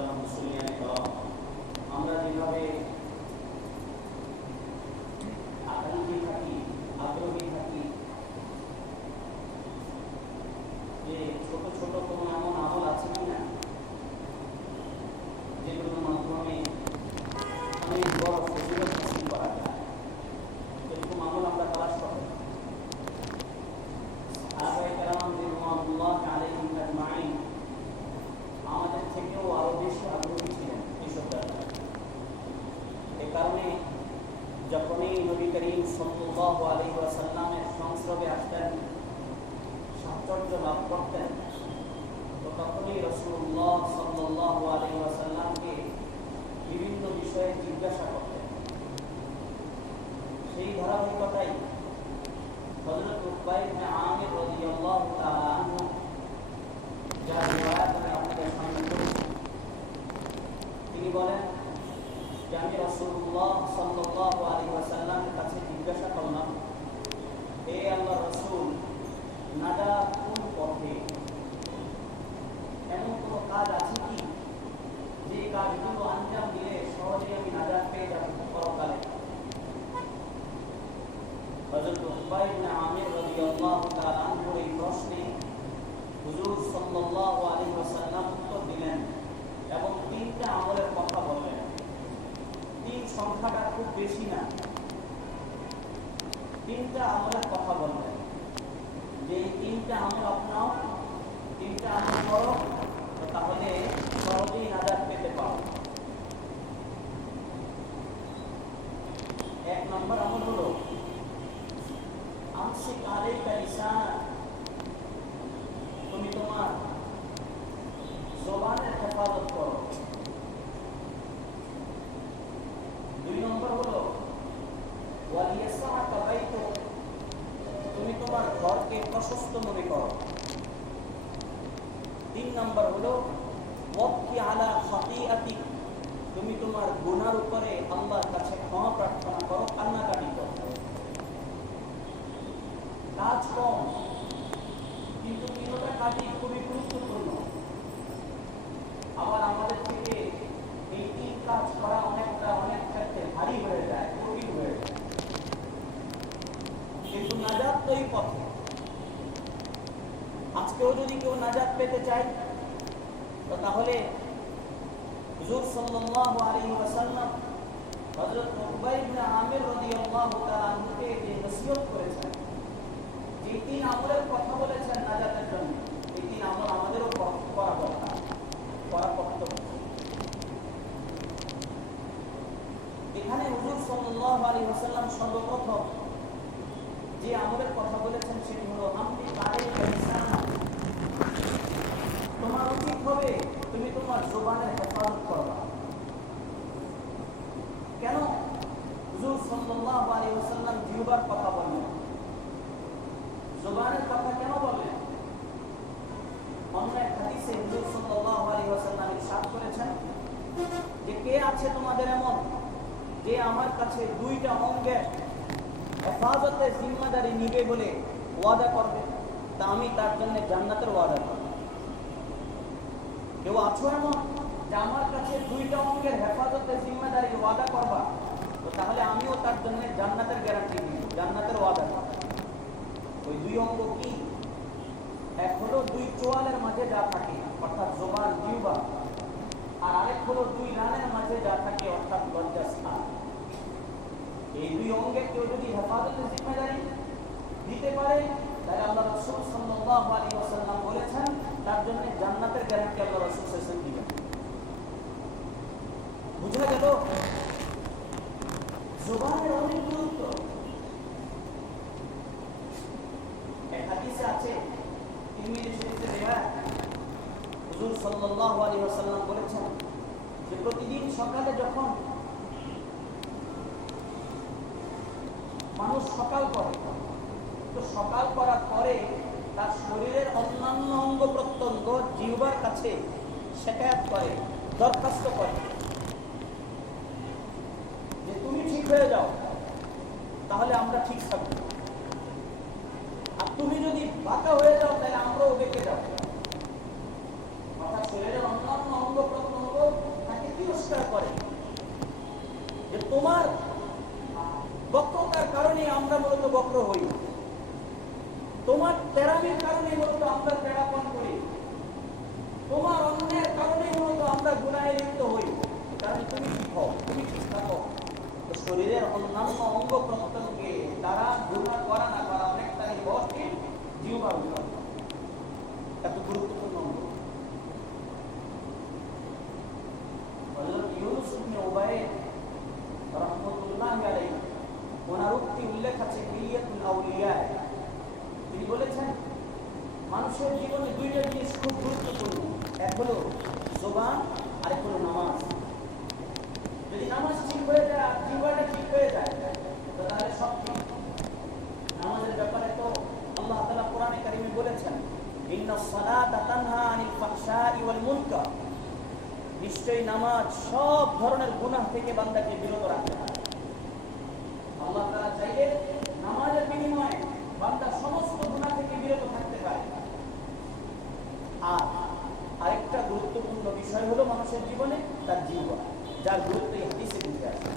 মোহতারাম মুসলিয়ানে করম, আমরা যেভাবে আকাঙ্ক্ষী থাকি, আগ্রহী থাকি যে ছোট ছোট কোনো এমন আমল আছে কিনা যেগুলোর মাধ্যমে অনেক বড় ফজিলত হাসিল করা যায়, এরকম আমল আমরা তালাশ করি। সাহাবায়ে কেরাম রিদওয়ানুল্লাহ আলাইহিম আজমাইন আমাদের থেকেও আরো বেশি আগ্রহী ছিলেন এইসব ব্যাপারে। এ কারণে যখনই নবী করিম সাল্লাল্লাহু আলাইহি ওয়াসাল্লামের সংস্রবে আসতেন, সাহচর্য লাভ করতেন, তো তখনই রাসূলুল্লাহ সাল্লাল্লাহু আলাইহি ওয়াসাল্লামকে বিভিন্ন বিষয়ে জিজ্ঞাসা করতেন। সেই ধারাবাহিকতাই হযরত উকবা ইবনে আমির রাদিয়াল্লাহু তাআলা আনহু, যার রিওয়ায়াত আমি আপনাদের সামনে পড়েছি, তিনি বলেন যে আমি রাসূলুল্লাহ সাল্লাল্লাহু আলাইহি ওয়াসাল্লামের কাছে জিজ্ঞাসা করলাম, হে আল্লাহর রাসূল, নাজাত কোন পথে? এমন কোনো কাজ আছে কি যে কাজগুলো আঞ্জাম দিলে সহজেই আমি নাজাত পেয়ে যাব পরকালে? হযরত উকবা ইবনে আমির রাদিয়াল্লাহু তাআলা আনহুর এই প্রশ্নে হুজুর সাল্লাল্লাহু আলাইহি ওয়াসাল্লাম উত্তর দিলেন এবং তিনটা আমলের কথা বললেন। তিন সংখ্যাটা খুব বেশি না, তিনটা আমলের কথা বললেন যে এই তিনটা আমল আপনাও, তিনটা আমল করো, তাহলে সহজেই নাজাত পেতে পারো। এক নম্বর আমল হলো আমসিক আলাইকা লিসানা, তুমি তোমার জবানের হেফাজত করো। দুই নম্বর হলো ওয়ালিয়াসাআকা বাইতুক, তুমি তোমার ঘরকে প্রশস্ত মনে করো। তিন নম্বর হলো ওয়াবকি আলা খাতিআতিক, তুমি তোমার গুনার উপরে আল্লাহর কাছে ক্ষমা প্রার্থনা করো, কান্নাকাটি করো। কাজ কম, কিন্তু তিনটা কাজই খুবই গুরুত্বপূর্ণ। আবার আমাদের থেকে এই তিন কাজ করা অনেক ক্ষেত্রে ভারী হয়ে যায়, কঠিন হয়ে যায়, কিন্তু নাজাত তো এই পথে। আজকেও যদি কেউ নাজাত পেতে চায়, তো তাহলে হুজুর সাল্লাল্লাহু আলাইহি ওয়াসাল্লাম হযরত উকবা ইবনে আমির রাদিয়াল্লাহু তাআলা আনহুকে যে নসিহত করেছেন, যে তিন আমলের কথা বলেছেন নাজাতের জন্য, এই তিন আমল আমাদেরও করা দরকার, করা কর্তব্য। এখানে হুজুর সাল্লাল্লাহু আলাইহি ওয়াসাল্লাম সর্বপ্রথম যে আমলের কথা বলেছেন সেটি হলো আমসিক আলাইকা লিসানা, তোমার উচিত হবে তুমি তোমার জবানের হেফাজত করবা। কেন হুজুর সাল্লাল্লাহু আলাইহি ওয়াসাল্লাম জিহ্বার কথা বললেন, জবানের কথা কেন বললেন? অন্য এক হাদিসে হুজুর সাল্লাল্লাহু আলাইহি ওয়াসাল্লাম ইরশাদ করেছেন যে কে আছে তোমাদের এমন যে আমার কাছে দুইটা অঙ্গের হেফাজতের জিম্মাদারি নিবে বলে ওয়াদা করবে, তা আমি তার জন্য জান্নাতের ওয়াদা করব। কেউ আছো এমন যে আমার কাছে দুইটা অঙ্গের হেফাজতের জিম্মাদারি ওয়াদা করবা, তো তাহলে আমিও তার জন্য জান্নাতের গ্যারান্টি দিব, জান্নাতের ওয়াদা করব। ওই দুই অঙ্গ কি? এক হলো দুই চোয়ালের মাঝে যা থাকে অর্থাৎ জবান, জিহ্বা, আর আরেক হলো দুই রানের মাঝে যা থাকে অর্থাৎ লজ্জাস্থান। এই দুই অঙ্গে কেউ যদি হেফাজতের জিম্মাদারি দিতে পারে, তাহলে আল্লাহ রাসূল সাল্লাল্লাহু আলাইহি ওয়াসাল্লাম বলেছেন তার জন্য জান্নাতের গ্যারান্টি আল্লাহ রাসূল সাল্লাল্লাহু আলাইহি ওয়াসাল্লাম দিবেন। বুঝা গেল জবানের অনেক গুরুত্ব। এক হাদিসে আছে, তিরমিজি শরীফের রিওয়ায়াত, হুজুর সাল্লাল্লাহু আলাইহি ওয়াসাল্লাম বলেছেন যে প্রতিদিন সকালে যখন মানুষ সকাল করে, তো সকাল করার পরে তার শরীরের অন্যান্য অঙ্গ প্রত্যঙ্গ জিহ্বার কাছে শিকায়াত করে, দরখাস্ত করে যে তুমি ঠিক হয়ে যাও, তাহলে আমরা ঠিক থাকবো, আর তুমি যদি বাঁকা হয়ে যাও তাহলে আমরাও বেঁকে যাবো। অর্থাৎ শরীরের অন্যান্য অঙ্গ প্রত্যঙ্গ পুরস্কার করে যে তোমার বক্রতার কারণে আমরা মূলত বক্র হই, তোমার তেরামির কারণে মূলত আমরা তেরাপন করি, তোমার অন্যের কারণে মূলত আমরা গুনাহে লিপ্ত হই। কারণ তুমি ঠিক হও, তুমি ঠিক থাকো। তো শরীরের অন্যান্য অঙ্গ প্রত্যঙ্গে তারা গুনাহ করা না করা অনেকটা নির্ভরশীল জিহ্বার উপর। এত গুরুত্বপূর্ণ অঙ্গ। হযরত ইউনূস ইবনে উবাইদ রাহমাতুল্লাহি আলাইহি ওনার উক্তি উল্লেখ আছে হিলিয়াতুল আউলিয়া। তিনি বলেছেন মানুষের জীবনে দুইটা জিনিস খুব গুরুত্বপূর্ণ, এক হলো জবান আর এক হলো নামাজ। যদি নামাজ ঠিক হয়ে যায় আর জিহ্বাটা ঠিক হয়ে যায় তো তাহলে সব ঠিক। নামাজের ব্যাপারে তো আল্লাহ তাআলা কোরআনে কারিমে বলেছেন ইন্নাস সালাতা তানহা আনিল ফাহশাই ওয়াল মুনকার, নিশ্চয়ই নামাজ সব ধরনের গুনাহ থেকে বান্দাকে বিরত রাখে। আল্লাহ তাআলা চাইলে নামাজের বিনিময়ে বান্দা সমস্ত গুনাহ থেকে বিরত থাকতে পারে। আর আরেকটা গুরুত্বপূর্ণ বিষয় হলো মানুষের জীবনে তার জিহ্বা, যার গুরুত্ব এই হাদিসে বুঝতে আসে।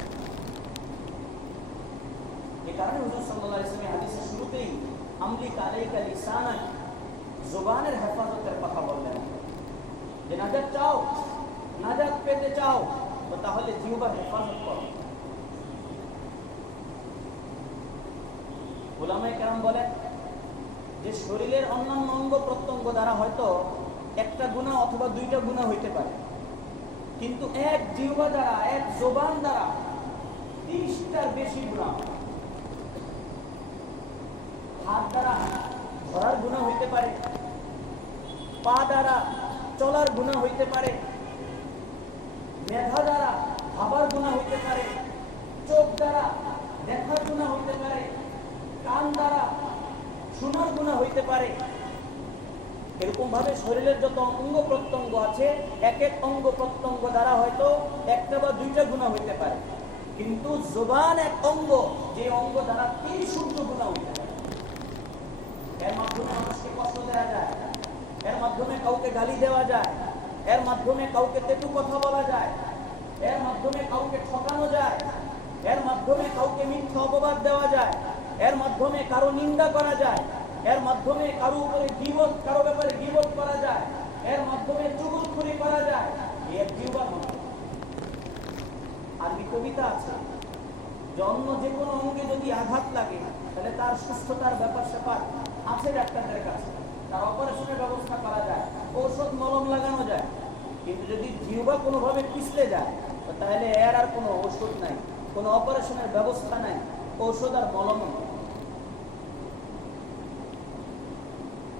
এই কারণে হুজুর সাল্লাল্লাহু আলাইহি ওয়াসাল্লাম হাদিসের শুরুতেই আমলিক আলাইকা লিসানাক, জবানের হেফাজতের কথা বললেন। যে নাজাত চাও, নাজাত পেতে চাও তো তাহলে জিহ্বার হেফাজত করো। উলামায়ে কেরাম বলেন যে শরীরের অন্যান্য অঙ্গ প্রত্যঙ্গ দ্বারা হয়তো একটা গুনাহ অথবা দুইটা গুনাহ হইতে পারে, কিন্তু এক জিহ্বা দ্বারা, এক জবান দ্বারা 30টার বেশি গুনাহ। হাত দ্বারা ধরার গুনাহ হইতে পারে, পা দ্বারা চলার গুনাহ হইতে পারে, মেধা দ্বারা ভাবার গুনাহ হইতে পারে, চোখ দ্বারা দেখার গুনাহ হইতে পারে, কান দ্বারা শোনার গুনাহ হইতে পারে। এরকম ভাবে শরীরের যত অঙ্গ প্রত্যঙ্গ আছে এক এক অঙ্গ প্রত্যঙ্গ দ্বারা হয়তো একটা বা দুইটা গুনাহ হইতে পারে, কিন্তু জবান এক অঙ্গ, যে অঙ্গ দ্বারা 30 গুনাহ হইতে পারে। এর মাধ্যমে মানুষকে কষ্ট দেওয়া যায়, এর মাধ্যমে কাউকে গালি দেওয়া যায়, এর মাধ্যমে কাউকে তেতু কথা বলা যায়, এর মাধ্যমে কাউকে ঠকানো যায়, এর মাধ্যমে কাউকে মিথ্যা অপবাদ দেওয়া যায়, এর মাধ্যমে কারো নিন্দা করা যায়, এর মাধ্যমে কারো উপরে গীবত, কারো ব্যাপারে গীবত করা যায়, এর মাধ্যমে চুগলখড়ি করা যায়। এই জিহ্বার মাধ্যমে। আরবি কবিতা আছে যে অন্য যে কোনো অঙ্গে যদি আঘাত লাগে তাহলে তার সুস্থতার ব্যাপার স্যাপার আছে ডাক্তারদের কাছে, তার অপারেশনের ব্যবস্থা করা যায়, ঔষধ মলম লাগানো যায়। কিন্তু যদি জিহ্বা কোনোভাবে পিছলে যায় তাহলে এর আর কোনো ওষুধ নাই, কোনো অপারেশনের ব্যবস্থা নাই, ঔষধ আর মলম নেই।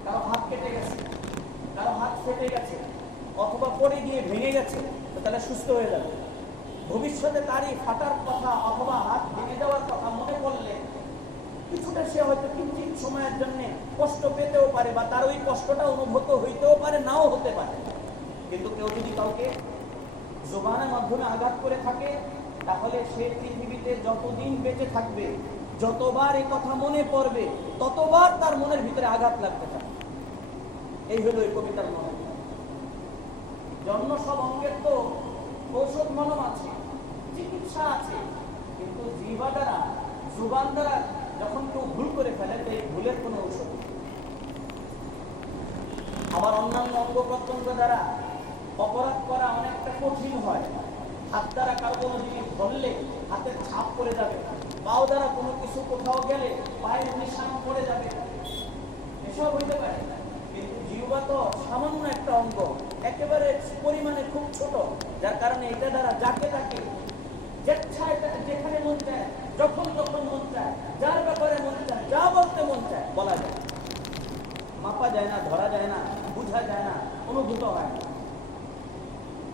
কারো হাত কেটে গেছে, কারো হাত ফেটে গেছে অথবা পড়ে গিয়ে ভেঙে গেছে তো তাহলে সুস্থ হয়ে যাবে। ভবিষ্যতে তারই ফাটার কথা অথবা হাত ভেঙে যাওয়ার কথা মনে করলে কিছুটা সে হয়তো কিঞ্চিত সময়ের জন্য কষ্ট পেতেও পারে বা তার ওই কষ্টটা অনুভূত হইতেও পারে, নাও হতে পারে। কিন্তু কেউ যদি কাউকে জবানের মাধ্যমে আঘাত করে থাকে তাহলে সে পৃথিবীতে যতদিন বেঁচে থাকবে যতবার এই কথা মনে পড়বে ততবার তার মনের ভিতরে আঘাত লাগতে থাকে। এই হলো এই কবিতার মনে। জন্ম সব অঙ্গের তো ঔষধ মলম আছে, চিকিৎসা আছে, কিন্তু জিহ্বা দ্বারা, জুবান দ্বারা যখন কেউ ভুল করে ফেলে তো এই ভুলের কোনো ঔষধ নেই। আবার অন্যান্য অঙ্গ প্রত্যঙ্গ দ্বারা অপরাধ করা অনেকটা কঠিন হয়। হাত দ্বারা কারো কোনো জিনিস ধরলে হাতের ছাপ পড়ে যাবে, পাও দ্বারা কোনো কিছু কোথাও গেলে পায়ের নিশান পড়ে যাবে, এসব হইতে পারে। কিন্তু জিহ্বা তো সামান্য একটা অঙ্গ, একেবারে পরিমাণে খুব ছোট, যার কারণে এটা দ্বারা যাকে তাকে যেখানে মন চায়, যখন যখন মন চায়, যার ব্যাপারে মন চায়, যা বলতে মন চায় বলা যায়। মাপা যায় না, ধরা যায় না, বোঝা যায় না, অনুভূত হয় না।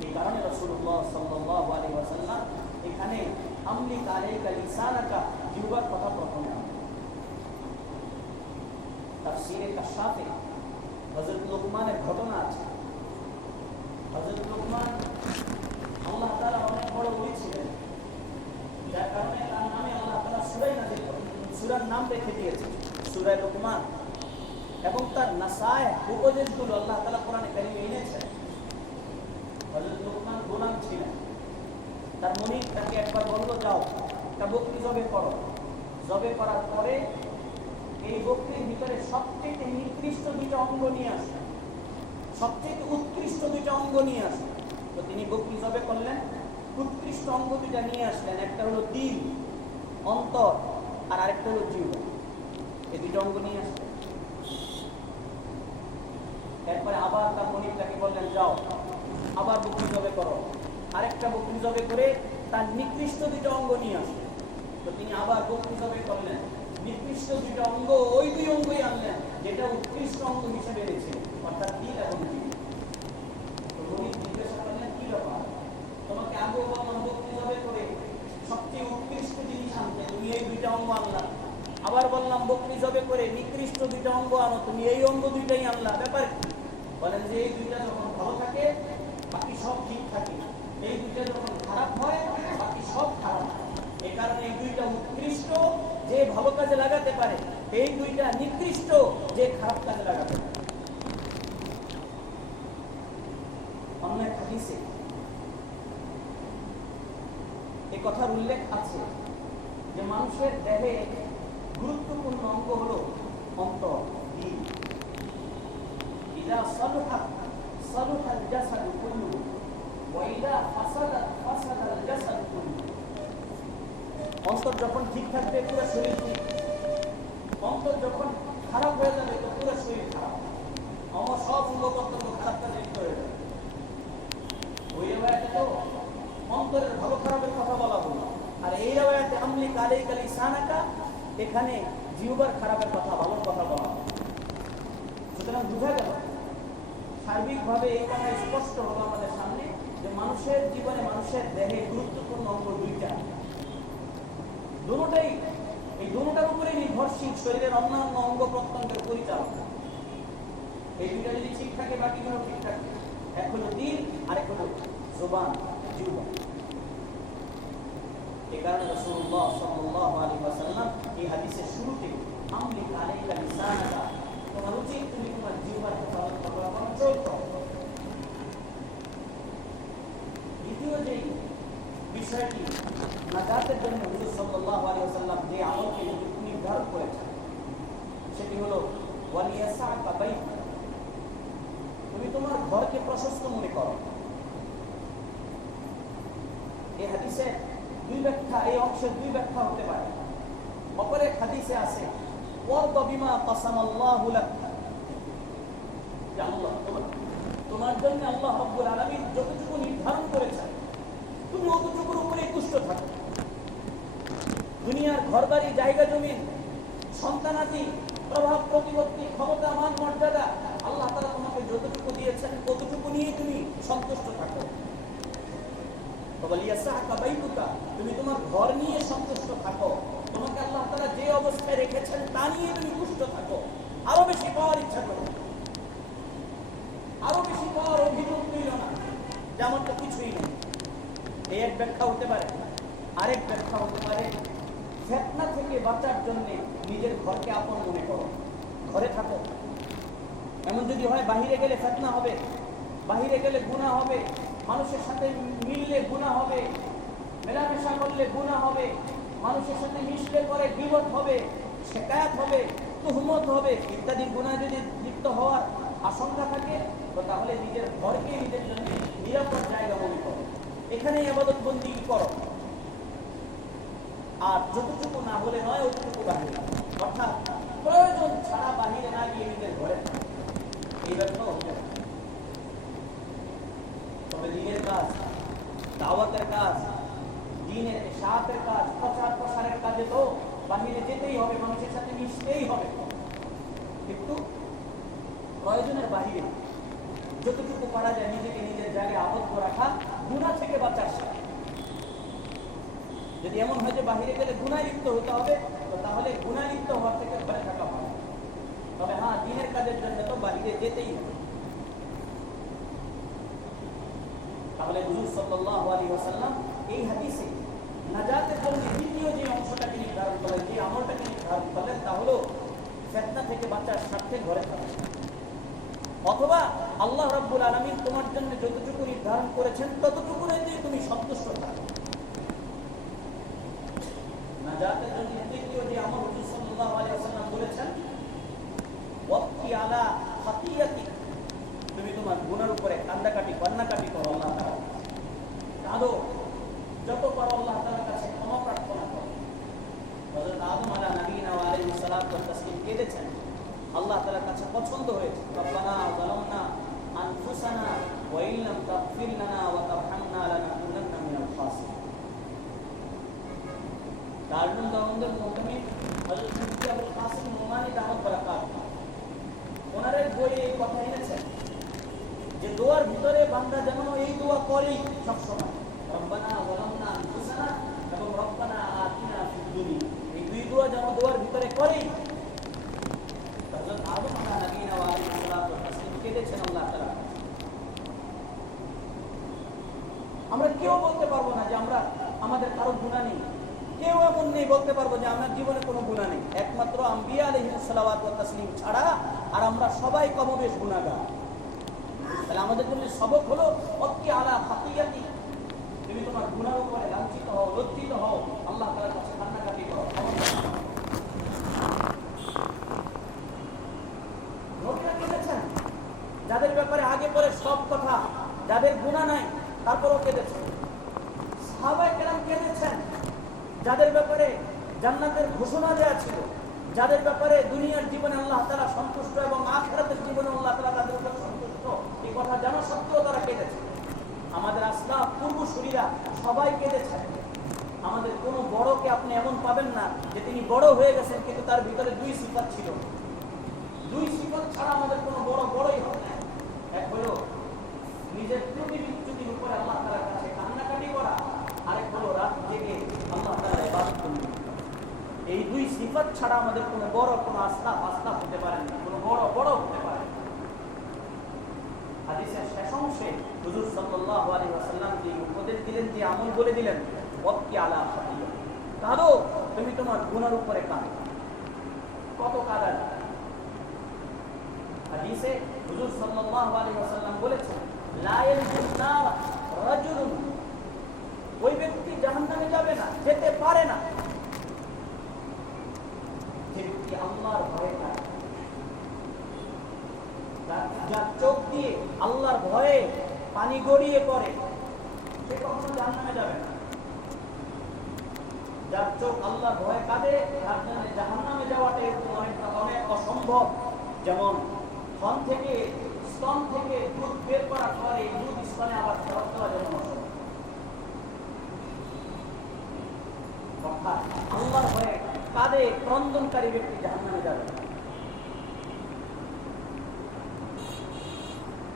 এই কারণে রাসূলুল্লাহ সাল্লাল্লাহু আলাইহি ওয়াসাল্লাম এখানে আমলিক আলাইকা লিসানাকা, জিহ্বার কথা প্রথমে তাফসীরে কাশফে হযরত লুকমানের ঘটনা আছে। হযরত লুকমান আল্লাহ তাআলা অনেক বড় ওলি ছিলেন, যার কারণে তার নামে আল্লাহ তাআলা সূরা নাযিল করেছেন, সূরার নাম রেখে দিয়েছেন সূরা লুকমান, এবং তার নাসায়েহ উপদেশগুলো আল্লাহ তাআলা কোরআনে কারিমে এনেছেন। হযরত লুকমান গোলাম ছিলেন, তার মনিব তাকে একবার বললো, যাও একটা বকরি জবে করো। জবে করার পরে এই বকরির ভিতরে সবচেয়ে নিকৃষ্ট দুইটা অঙ্গ নিয়ে আসে, সবচেয়ে উৎকৃষ্ট দুইটা অঙ্গ নিয়ে আসে। তো তিনি বকরি জবে করলেন, উৎকৃষ্ট অঙ্গ দুইটা নিয়ে আসলেন। একটা হলো দিল, অন্তর, আর আরেকটা হলো জিহ্বা। এই দুইটা অঙ্গ নিয়ে আসলেন। এরপরে আবার তার মনিব তাকে বললেন, যাও আবার বকরি জবে করো। আরেকটা বকরি জবে করে তার নিকৃষ্ট দুইটা অঙ্গ নিয়ে আসলেন। তো তিনি আবার বকরি জবে করলেন, নিকৃষ্ট দুইটা অঙ্গ ওই দুই অঙ্গই আনলেন যেটা উৎকৃষ্ট অঙ্গ হিসেবে এনেছে, অর্থাৎ দিল এবং জিহ্বা। তো মনিব জিজ্ঞাসা করলেন, কি ব্যাপার, তোমাকে আগেও বললাম বকরি জবে করে সবচেয়ে উৎকৃষ্ট জিনিস আনতে, তুমি এই দুইটা অঙ্গ আনলা। আবার বললাম বকরি জবে করে নিকৃষ্ট দুইটা অঙ্গ আনো, তুমি এই অঙ্গ দুইটাই আনলা, ব্যাপার কি? বলেন যে এই দুইটা যখন ভালো থাকে বাকি সব ঠিক থাকে, এই দুইটা যখন খারাপ হয় বাকি সব খারাপ হয়। এই কারণে এই দুইটা উৎকৃষ্ট যে ভালো কাজে লাগাতে পারে, এই দুইটা নিকৃষ্ট যে খারাপ কাজে লাগাতে পারে। অন্য এক হাদিসে এই কথার উল্লেখ আছে যে মানুষের দেহে গুরুত্বপূর্ণ অঙ্গ হলো অন্তর, দিল। ইদা সালুহা সালুহাল জাসাদু কুল্লুহু ওয়া ইদা ফাসাদাত ফাসাদাল জাসাদু কুল্লুহু। অন্তর যখন ঠিক থাকবে পুরো শরীর ঠিক, অন্তর যখন খারাপ হয়ে যাবে তো পুরো শরীর খারাপ, আমার সব অঙ্গ প্রত্যঙ্গ খারাপ কাজে লিপ্ত হয়ে যাবে। ওই রিওয়ায়াতে তো অন্তরের ভালো খারাপের কথা বলা হলো, আর এই রিওয়ায়াতে আমলি কালাই কালি সানাকা, এখানে জিহ্বার খারাপের কথা, ভালোর কথা বলা হলো। সুতরাং বোঝা গেল সার্বিকভাবে এই কথা স্পষ্ট হলো আমাদের সামনে যে মানুষের জীবনে, মানুষের দেহে গুরুত্বপূর্ণ অঙ্গ দুইটা, দুটোটাই এই দুটোটার উপরে নির্ভরশীল শরীরের অন্যান্য অঙ্গ প্রত্যঙ্গের পরিচালক। এই দুইটা যদি ঠিক থাকে বাকিগুলো ঠিক থাকে। এক হলো দিল, আরেক হলো জবান, জিহ্বা। এই কারণে রাসূলুল্লাহ সাল্লাল্লাহু আলাইহি ওয়াসাল্লাম এই হাদিসের শুরুতে আমলি আলাইকা লিসানাকা, তোমার উচিত তুমি তোমার জিহ্বার হেফাজত করো, কন্ট্রোল করো। দ্বিতীয় যে বিষয়টি নাজাতের জন্য হুজুর সাল্লাল্লাহু আলাইহি ওয়াসাল্লাম যে আমলকে নির্ধারণ করেছেন সেটি হলো ওয়ালিয়াসাকা বাইতুকা, তুমি তোমার ঘরকে প্রশস্ত মনে করো। এই হাদিসে দুই ব্যাখ্যা, এই অংশের দুই ব্যাখ্যা হতে পারে। অপর এক হাদিসে আছে ওয়ারদা বিমা কাসামাল্লাহু লাক, আল্লাহ তোমার জন্য আল্লাহ রাব্বুল আলামিন যতটুকু নির্ধারণ করেছেন তুমি অতটুকুর উপরে তুষ্ট থাকো। দুনিয়ার ঘরবাড়ি, জায়গা জমি, সন্তানাদি, প্রভাব প্রতিপত্তি, ক্ষমতা, মান মর্যাদা, আল্লাহ তাআলা তোমাকে যতটুকু দিয়েছেন ততটুকু নিয়ে তুমি সন্তুষ্ট থাকো। তুমি তোমার ঘর নিয়ে সন্তুষ্ট থাকো, তোমাকে আল্লাহ তাআলা যে অবস্থায় রেখেছেন তা নিয়ে তুমি তুষ্ট থাকো। আরো বেশি পাওয়ার ইচ্ছা করো, আরো বেশি পাওয়ার অভিযোগ নিল না যে আমার তো কিছুই নেই। এই এক ব্যাখ্যা হতে পারে। আরেক ব্যাখ্যা হতে পারে ফিতনা থেকে বাঁচার জন্য নিজের ঘরকে আপন মনে করো, ঘরে থাকো। এমন যদি হয় বাহিরে গেলে ফিতনা হবে, বাহিরে গেলে গুনাহ হবে, মানুষের সাথে মিললে গুনাহ হবে, মেলামেশা করলে গুনাহ হবে, মানুষের সাথে মিশলে পরে বিপদ হবে, শিকায়াত হবে, তুহমত হবে ইত্যাদি গুনাহ যদি লিপ্ত হওয়ার আশঙ্কা থাকে তো তাহলে নিজের ঘরকে নিজের জন্য নিরাপদ জায়গা মনে করো, এখানে ইবাদত বন্দি করো। আর যতটুকু না হলে নয় অতটুকু বাহিরে, অর্থাৎ প্রয়োজন ছাড়া বাহিরে না গিয়ে নিজের ঘরে থাকো। এই ব্যাপারটা হতে পারে। তবে দিনের কাজ, দাওয়াতের কাজ, দিনের ইশাআতের কাজ, প্রচার প্রসারের কাজে তো বাহিরে যেতেই হবে, মানুষের সাথে মিশতেই হবে। কিন্তু প্রয়োজনের বাহিরে যতটুকু পারা যায় নিজেকে নিজের জায়গায় আবদ্ধ রাখা, গুনাহ থেকে বাঁচার সাথে। যদি এমন হয় যে বাহিরে গেলে গুনাহে লিপ্ত হতে হবে তো তাহলে গুনাহে লিপ্ত হওয়ার থেকে ঘরে থাকা ভালো। তবে হ্যাঁ, দিনের কাজের জন্য তো বাহিরে যেতেই হবে। তাহলে হুজুর সাল্লাল্লাহু আলাইহি ওয়াসাল্লাম এই হাদিসে নাজাতের জন্য দ্বিতীয় যে অংশটাকে নির্ধারণ করেন, যে আমলটাকে নির্ধারণ করেন তা হলো ফিতনা থেকে বাঁচার স্বার্থে ঘরে থাকা, অথবা আল্লাহ রাব্বুল আলামিন তোমার জন্য যতটুকু নির্ধারণ করেছেন ততটুকু নিয়ে তুমি সন্তুষ্ট থাকো। করেই সবসময়, রব্বানা ওয়ালামনা আনফুসানা এবং রব্বানা আতিনা ফিদ দুনিয়া, এই দুই দোয়া যেন দোয়ার ভিতরে করেই হযরত আদম নবীনা ওয়া আলাইহিস সালাতু ওয়াস সালাম কেঁদেছেন আল্লাহ তাআলা। আমরা কেউ বলতে পারবো না যে আমরা আমাদের কারো গুনাহ নেই, কেউ এমন নেই বলতে পারবো যে আমার জীবনে কোনো গুনাহ নেই, একমাত্র আম্বিয়া আলাইহিস সালাওয়াতু ওয়াস তাসলিম ছাড়া। আর আমরা সবাই কমবেশ গুনাহগার। তাহলে আমাদের জন্য সবক হলো অত্তি আলা খাতিয়াতি, তুমি তোমার গুনাহের উপরে লাঞ্ছিত হও, লজ্জিত হও, আল্লাহ তাআলার কাছে কান্নাকাটি করো। নবীরা কেঁদেছেন যাদের ব্যাপারে আগে পরে সব কথা, যাদের গুনাহ নাই তারপরও কেঁদেছেন। সাহাবায়ে কেরাম কেঁদেছেন যাদের ব্যাপারে জান্নাতের ঘোষণা দেওয়া ছিল, যাদের ব্যাপারে দুনিয়ার জীবনে আল্লাহ তাআলা সন্তুষ্ট এবং আখিরাতের জীবনে আল্লাহ তাআলা তাদের উপর সন্তুষ্ট, এই কথা জানা সত্ত্বেও তারা কেঁদেছে। আমাদের আসলাফ পূর্বসূরীরা সবাই কেঁদেছেন। আমাদের কোনো বড়কে আপনি এমন পাবেন না যে তিনি বড় হয়ে গেছেন কিন্তু তার ভিতরে দুই সিফাত ছিল। দুই সিফাত ছাড়া আমাদের কোনো বড়ই হবে না। এক হলো নিজের ত্রুটি বিচ্যুতির উপরে আল্লাহ তাআলার কাছে কান্নাকাটি করা, আরেক হলো রাত জেগে আল্লাহ তাআলার ইবাদত করা। এই দুই সিফাত ছাড়া আমাদের কোনো আসলাফ হতে পারে না, কোনো বড় হতে পারে না। হাদিসের শেষ অংশে হুজুর সাল্লাল্লাহু আলাইহি ওয়াসাল্লাম যে উপদেশ দিলেন, যে আমল বলে দিলেন, ওয়াক্কি আলা খাতিয়া, কাঁদো, তুমি তোমার গুনার উপরে কাঁদো। কত কাঁদা যায়? হাদিসে হুজুর সাল্লাল্লাহু আলাইহি ওয়াসাল্লাম বলেছেন, লা ইয়ালজুন নার রাজুলুন, ওই ব্যক্তি জাহান্নামে যাবে না, যেতে পারে না যে ব্যক্তি আল্লাহর ভয়ে কাঁদে, যার চোখ দিয়ে আল্লাহর ভয়ে পানি গড়িয়ে পড়ে, সে কখনো জাহান্নামে যাবে না। যার চোখ আল্লাহর ভয়ে কাঁদে তার জন্য জাহান্নামে যাওয়াটা অনেক অসম্ভব। যেমন স্তন থেকে দুধ বের করার পরে এই দুধ স্তনে আবার ফেরত দেওয়া যেমন অসম্ভব। অর্থাৎ আল্লাহর ভয়ে কাঁদে ক্রন্দনকারী ব্যক্তি জাহান্নামে যাবে না।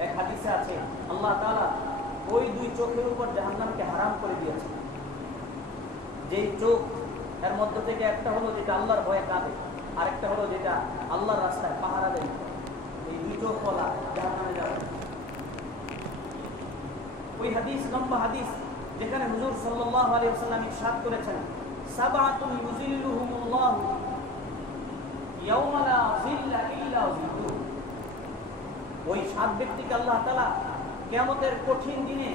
এক হাদিসে আছে আল্লাহ তাআলা ওই দুই চোখের উপর জাহান্নামকে হারাম করে দিয়েছে। যেই চোখ এর মধ্য থেকে একটা হলো যেটা আল্লাহর ভয়ে কাঁদে, আরেকটা হলো যেটা আল্লাহর রাস্তায় পাহারা দেয়। এই দুই চোখ বলা জাহান্নামে যাবে। ওই হাদিস লম্বা হাদিস যেখানে হুজুর সাল্লাল্লাহু আলাইহি ওয়াসাল্লাম ইরশাদ করেছেন, সাবআতুন ইউযিল্লুহুমুল্লাহু ইয়াওমা লা যিল্লা ইল্লা যিল্লুহু, ওই সাত ব্যক্তিকে আল্লাহ তাআলা কিয়ামতের কঠিন দিনে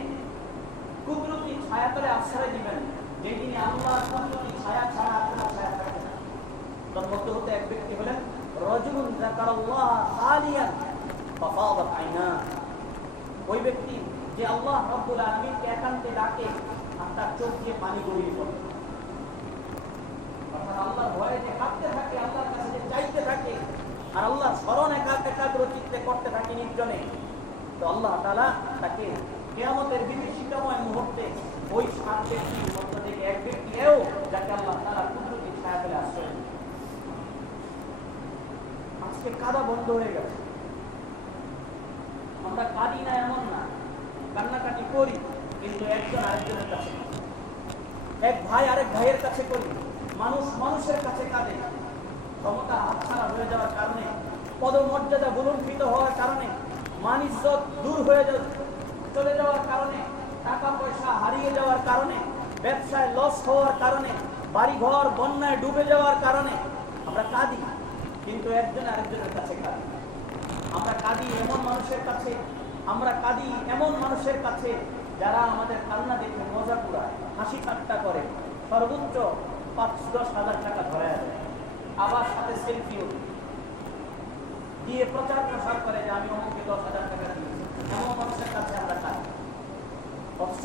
কুদরতি ছায়াতলে আশ্রয় দিবেন, যে দিনে আল্লাহর কুদরতি ছায়া ছাড়া আর কোনো ছায়া থাকবে না। তার মধ্যে হতে এক ব্যক্তি হলেন রাজুলুন যাকারাল্লাহ খালিয়ান ফাফাদাত আইনা, ওই ব্যক্তি যে আল্লাহ রাব্বুল আলামিনকে একান্তে ডাকে আর তার চোখ দিয়ে পানি গড়িয়ে পড়ে। অর্থাৎ আল্লাহর ভয়ে যে কাঁদতে থাকে, আল্লাহর কাছে যে চাইতে থাকে, আর আল্লাহর স্মরণ একাগ্র চিত্তে করতে থাকে নির্জনে, তো আল্লাহ তাআলা তাকে কিয়ামতের বিভীষিকাময় মুহূর্তে ওই সাত ব্যক্তির মধ্য থেকে এক ব্যক্তি এও যাকে আল্লাহ তাআলা কুদরতি ছায়াতলে আশ্রয় দেন। আজকে কাঁদা বন্ধ হয়ে গেছে। আমরা কাঁদি না এমন না, কান্নাকাটি করি, কিন্তু একজন আরেকজনের কাছে, এক ভাই আরেক ভাইয়ের কাছে করি, মানুষ মানুষের কাছে কাঁদে। ক্ষমতা হাতছাড়া হয়ে যাওয়ার কারণে, পদমর্যাদা বুলুণ্ঠিত হওয়ার কারণে, মান ইজ্জত দূর হয়ে চলে যাওয়ার কারণে, টাকা পয়সা হারিয়ে যাওয়ার কারণে, ব্যবসায় লস হওয়ার কারণে, বাড়িঘর বন্যায় ডুবে যাওয়ার কারণে আমরা কাঁদি, কিন্তু একজন আরেকজনের কাছে কাঁদি। আমরা কাঁদি এমন মানুষের কাছে যারা আমাদের কান্না দেখে মজা কুড়ায়, হাসি ঠাট্টা করে, সর্বোচ্চ ৫-১০ হাজার টাকা ধরে দেয়, আবার সাথে সেলফিও দিয়ে প্রচার প্রসার করে যে আমি অমুকে ১০,০০০ টাকা দিয়েছি। এমন মানুষের কাছে আমরা কাঁদি। অথচ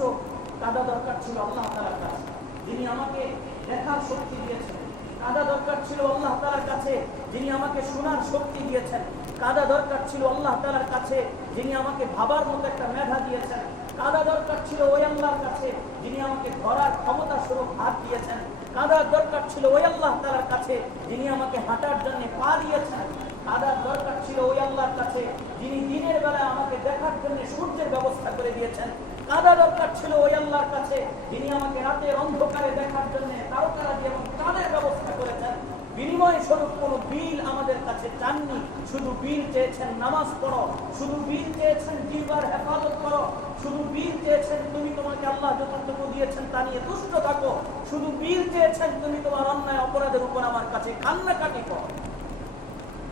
কাঁদা দরকার ছিল আল্লাহ তাআলার কাছে, যিনি আমাকে দেখার শক্তি দিয়েছেন। কাঁদা দরকার ছিল আল্লাহ তাআলার কাছে, যিনি আমাকে শোনার শক্তি দিয়েছেন। কাঁদা দরকার ছিল আল্লাহ তাআলার কাছে, যিনি আমাকে ভাবার মতো একটা মেধা দিয়েছেন। কাঁদা দরকার ছিল ওই আল্লাহর কাছে, যিনি আমাকে ধরার ক্ষমতা স্বরূপ হাত দিয়েছেন। কাঁদার দরকার ছিল ওই আল্লাহ তাআলার কাছে, যিনি আমাকে হাঁটার জন্য পা দিয়েছেন। কাঁদার দরকার ছিল ওই আল্লাহর কাছে, যিনি দিনের বেলায় আমাকে দেখার জন্য সূর্যের ব্যবস্থা করে দিয়েছেন। কাঁদা দরকার ছিল ওই আল্লাহর কাছে যিনি আমাকে রাতের অন্ধকারে দেখার জন্য তারকারাজি এবং চাঁদের ব্যবস্থা করেছেন। বিনিময় স্বরূপ কোনো বিল আমাদের কাছে চাননি, শুধু বিল চেয়েছেন নামাজ পড়ো, শুধু বিল চেয়েছেন জিহ্বার হেফাজত করো, শুধু বিল চেয়েছেন তুমি তোমাকে আল্লাহ যতটুকু দিয়েছেন তা নিয়ে তুষ্ট থাকো, শুধু বিল চেয়েছেন তুমি তোমার অন্যায় অপরাধের উপর আমার কাছে কান্নাকাটি করো।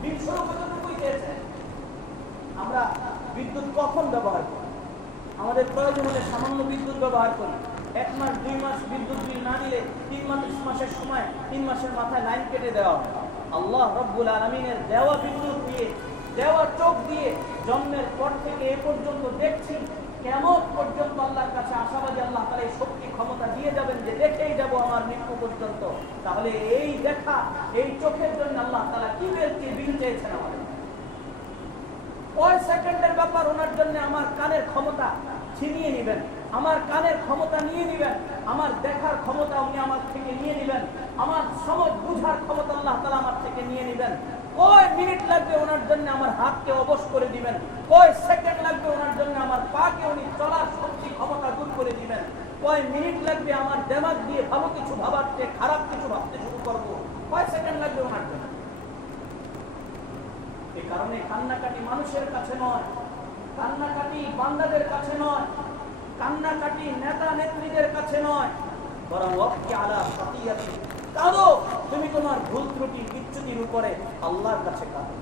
বিল স্বরূপ যতটুকুই চেয়েছেন। আমরা বিদ্যুৎ কখন ব্যবহার করি? আমাদের প্রয়োজন হলে সামান্য বিদ্যুৎ ব্যবহার করি। 1 মাস 2 মাস বিদ্যুৎ বিল না দিলে 3 মাসের সময় 3 মাসের মাথায় লাইন কেটে দেওয়া হয়। আল্লাহ রব্বুল আলামিনের দেওয়া বিদ্যুৎ দিয়ে, দেওয়া চোখ দিয়ে জন্মের পর থেকে এ পর্যন্ত দেখছি, কিয়ামত পর্যন্ত আল্লাহর কাছে আশাবাদী আল্লাহ তাআলা এই শক্তি ক্ষমতা দিয়ে যাবেন যে দেখেই যাব আমার মৃত্যু পর্যন্ত। তাহলে এই দেখা, এই চোখের জন্য আল্লাহ তাআলা কি বিল চেয়েছেন আমাদের? কয় সেকেন্ডের ব্যাপার ওনার জন্য আমার কানের ক্ষমতা ছিনিয়ে নেবেন, আমার কানের ক্ষমতা নিয়ে নেবেন, আমার দেখার ক্ষমতা উনি আমার থেকে নিয়ে নেবেন, আমার সমঝ বুঝার ক্ষমতা আল্লাহ তাআলা আমার থেকে নিয়ে নেবেন। কয় মিনিট লাগবে ওনার জন্য আমার হাতকে অবশ করে দিবেন, কয় সেকেন্ড লাগবে ওনার জন্য আমার পাকে উনি চলার শক্তি ক্ষমতা দূর করে দিবেন, কয় মিনিট লাগবে আমার দিমাগ দিয়ে ভালো কিছু ভাবার চেয়ে খারাপ কিছু ভাবতে শুরু করবো, কয় সেকেন্ড লাগবে ওনার জন্য। এই কারণে কান্নাকাটি মানুষের কাছে নয়, কান্নাকাটি বান্দাদের কাছে নয়, কান্নাকাটি নেতা নেত্রীদের কাছে নয়, বরং ওয়াক্কি আলা খাতিয়াতি, কাঁদো তুমি তোমার ভুল ত্রুটি বিচ্যুতির উপরে আল্লাহর কাছে কাঁদো,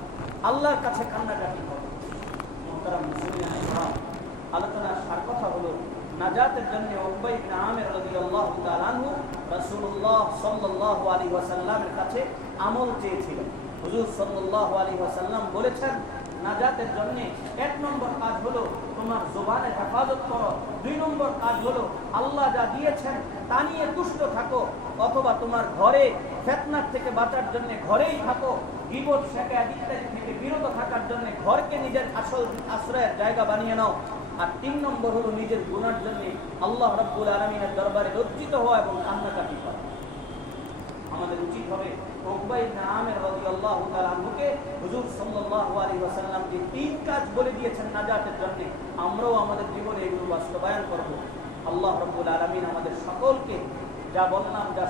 আল্লাহর কাছে কান্নাকাটি করো। মুহতারাম মুসলিম ইসলাম, আলোচনার সার কথা হলো নাজাতের জন্য উকবা ইবনে আমির রাদিয়াল্লাহু তাআলা আনহু রাসূলুল্লাহ সাল্লাল্লাহু আলাইহি ওয়াসাল্লামের কাছে আমল চেয়েছিলেন। হুজুর সাল্লাল্লাহু আলাইহি ওয়াসাল্লাম বলেছেন নাজাতের জন্য 1 নম্বর কাজ হলো তোমার জবানের হেফাজত করো, 2 নম্বর কাজ হলো আল্লাহ যা দিয়েছেন তা নিয়ে তুষ্ট থাকো, অথবা তোমার ঘরে ফিতনার থেকে বাঁচার জন্য ঘরেই থাকো, গীবত শিকায়াত ইত্যাদি থেকে বিরত থাকার জন্য ঘরকে নিজের আসল আশ্রয়ের জায়গা বানিয়ে নাও। আর 3 নম্বর হলো নিজের গুনার জন্য আল্লাহ রাব্বুল আলামিনের দরবারে লজ্জিত হওয়া এবং কান্নাকাটি করা। আমাদের উচিত হবে উকবা ইবনে আমির রাদিয়াল্লাহু তাআলা আনহুকে হুজুর সাল্লাল্লাহু আলাইহি ওয়াসাল্লাম যে 3 কাজ বলে দিয়েছেন নাজাতের জন্য, আমরাও আমাদের জীবনে এগুলো বাস্তবায়ন করব। আল্লাহ রাব্বুল আলামিন আমাদের সকলকে যা বললাম, যা